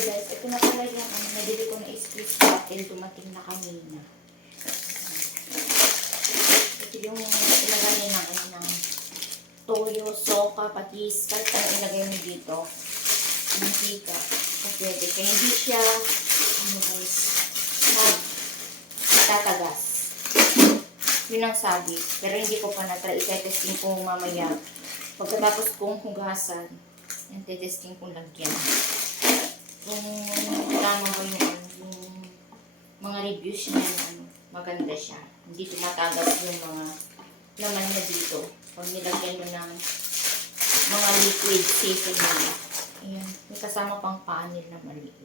guys, ito na pala yung nabili ko na squeeze bottle, dumating na kanina. Ito yung ilagay ng toyo, soka, patis, kahit ano ilagay mo dito. Mantika. Pwede. Kaya hindi siya, guys, tatagas. Yun ang sabi. Pero hindi ko pa na-try. I-testing ko mamaya. Pagkatapos kong hugasan, yung testing kong lagyan. Kung tama ba yung mga reviews niya, maganda siya. Hindi tumatagas yung mga laman na dito. Pag nilagyan mo ng mga liquid seasoning. Ayan. May kasama pang panel na maliit.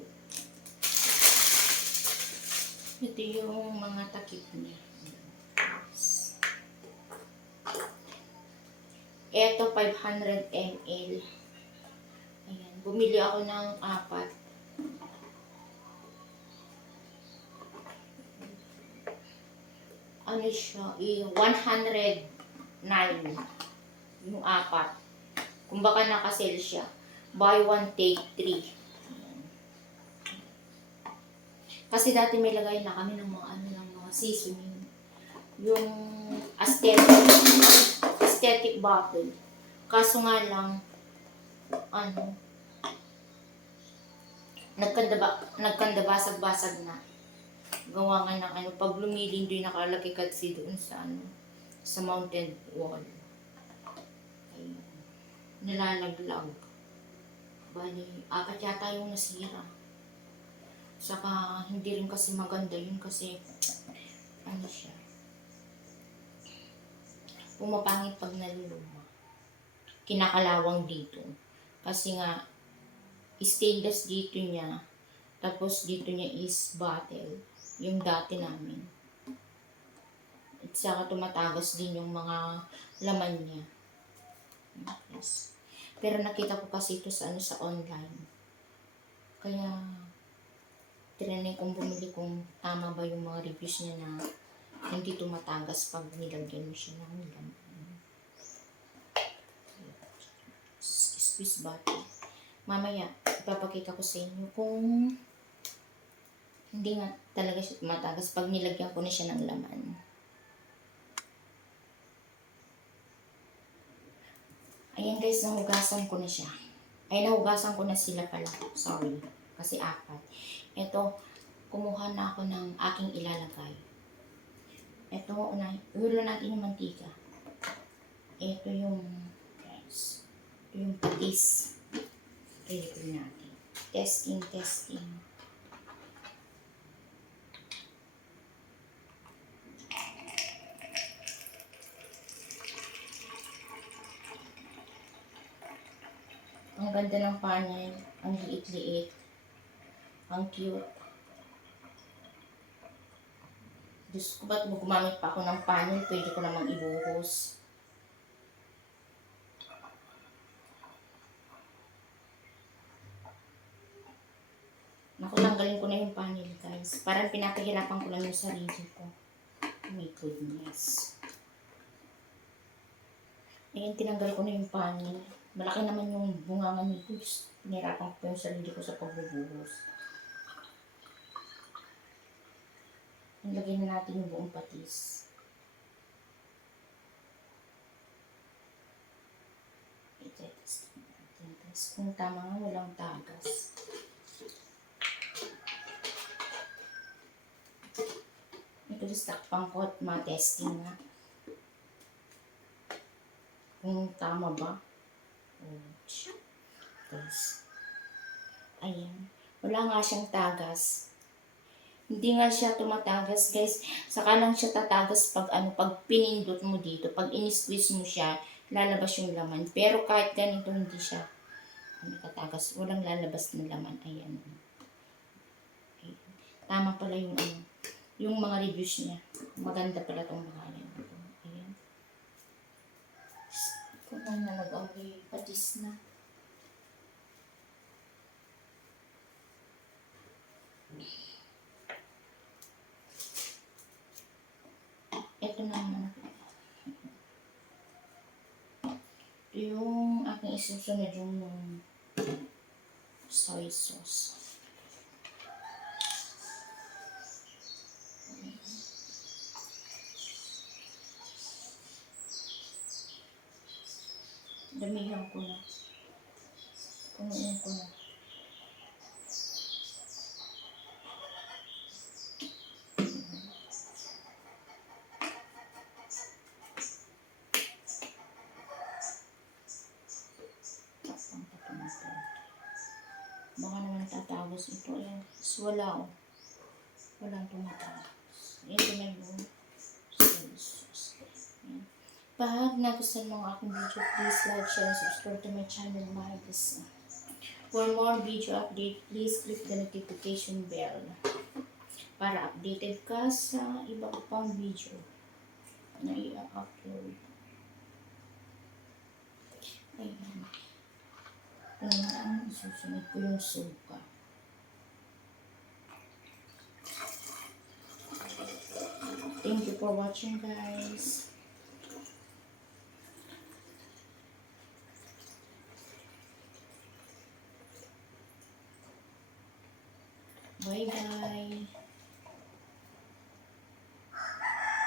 Ito yung mga takip niya. Ito, 500 ml. Ayan. Bumili ako ng 4. Ano siya? 109. Yung 4. Kung baka nakasale siya. Buy 1, take 3. Ayan. Kasi dati may lagay na kami ng mga seasoning. Yung aesthetic bottle. Kaso nga lang, nagkandabasag-basag na. Gawa nga ng pag lumilin doon nakalagay kasi doon sa mountain wall. Ayun. Nalalaglag. Bali, 4 yata yung nasira. Saka, hindi rin kasi maganda yun kasi, siya. Pumapangit pag naluluma. Kinakalawang dito. Kasi nga, stainless dito niya. Tapos dito niya is bottle. Yung dati namin. At saka tumatagas din yung mga laman niya. Yes. Pero nakita ko kasi ito sa online. Kaya, tinanong kong bumili kung tama ba yung mga reviews niya na hindi tumatagas pag nilagyan mo siya ng laman. Squeeze bottle. Mamaya, ipapakita ko sa inyo kung hindi nga talaga siya tumatagas pag nilagyan ko na siya ng laman. Ayan guys, nahugasan ko na siya. Ay, nahugasan ko na sila pala. Sorry. Kasi 4. Ito, kumuha na ako ng aking ilalagay. Ito, ulo natin yung mantika. Ito yung, guys, ito yung patis. Pwede natin. Testing. Ang ganda ng panel. Ang liit-liit. Ang cute. Diyos ko, ba't gumamit pa ako ng panel? Pwede ko namang ibuhos. Naku, tanggalin ko na yung panel, guys. Parang pinapahirapan ko lang yung sarili ko. Oh my goodness. Ayan, tinanggal ko na yung panel. Malaki naman yung bungangan nito. Pinahirapan ko yung sarili ko sa pagbubuhos. Ilagay na natin yung buong patis. I-test natin. Kung tama nga, walang tagas. Ito is takpang ko at ma-testing na. Kung tama ba? Ayan. Wala nga siyang tagas. Hindi nga siya tumatagas, guys. Saka lang siya tatagas pag pinindot mo dito. Pag in-squeeze mo siya, lalabas yung laman. Pero kahit ganito, hindi siya tatagas. Walang lalabas na laman. Ayan. Tama pala yung mga reviews niya. Maganda pala itong mga yan. Ayan. Kung nag-away, patis na. Ito naman. Yung aking isusunod yung soy sauce. Damihan ko na. Punuin ko na. Tapang ko ito na ito. Baka naman tatapos ito. Ayan. Wala oh. Walang tumatapos. Ito na yung sauce. Ayan. Pag nagustuhan mo ang aking video, please like, share, and subscribe to my channel, Maricas. For more video update, please click the notification bell para updated ka sa iba ko pang video na i-upload. Ayan. Ito naman, susunod ko yung suka. Thank you for watching, guys. Bye-bye.